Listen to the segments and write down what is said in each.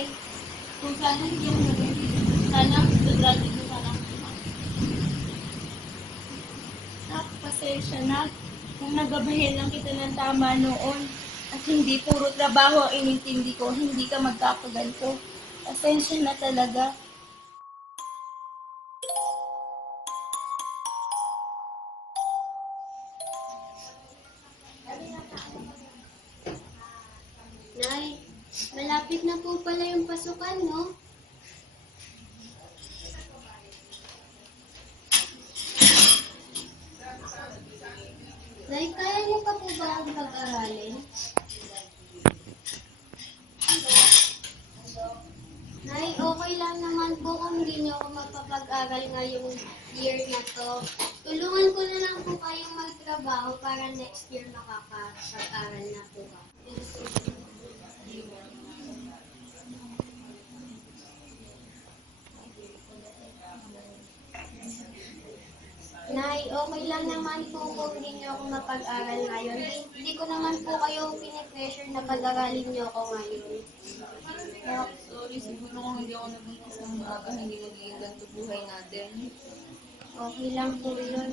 Nay. Kung sana hindi ako naging, sana graduate ko sana ako. Nak, pasensya na. Kung nagabahin lang kita ng tama noon at hindi puro trabaho ang inintindi ko, hindi ka magkakaganto. Pasensya na talaga. Nay, malapit na po pala yung pasukan, no? Nay, kaya niyo pa po ba ang pag-aralin? Nay, okay lang naman po kung hindi niyo ako mapapag-aral ngayong year na to. Tulungan ko na lang po kayong magtrabaho para next year makakapag-aral na po ako. Nay, okay lang naman po kung hindi niyo ako mapag-aral ngayon. Hindi ko naman po kayo pinipressure na pag-aralin niyo ako ngayon. Nak, sorry, siguro kung hindi ako nabuntis ng maaga, hindi magiging ganito buhay natin. Okay lang po yun.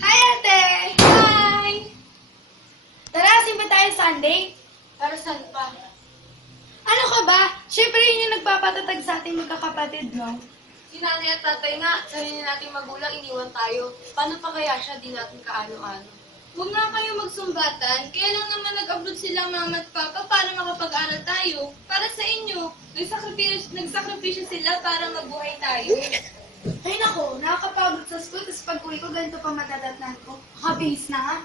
Hi, ate! Hi! Tara, simba tayo Sunday. Para saan pa? Ano ka ba? Siyempre yun yung nagpapatatag sa ating magkakapatid, no? Si nanay at tatay nga, sarili nating magulang, iniwan tayo. Paano pa kaya siya, di natin kaano-ano? Huwag nga kayo magsumbatan. Kaya lang naman nag-upload sila mama at papa para makapag-aral tayo. Para sa inyo. Nagsakripisyo sila para mabuhay tayo. Ay nako, nakakapagod sa school, tapos pag uwi ko, ganito pa madadatnan ko. Nakabihis na nga.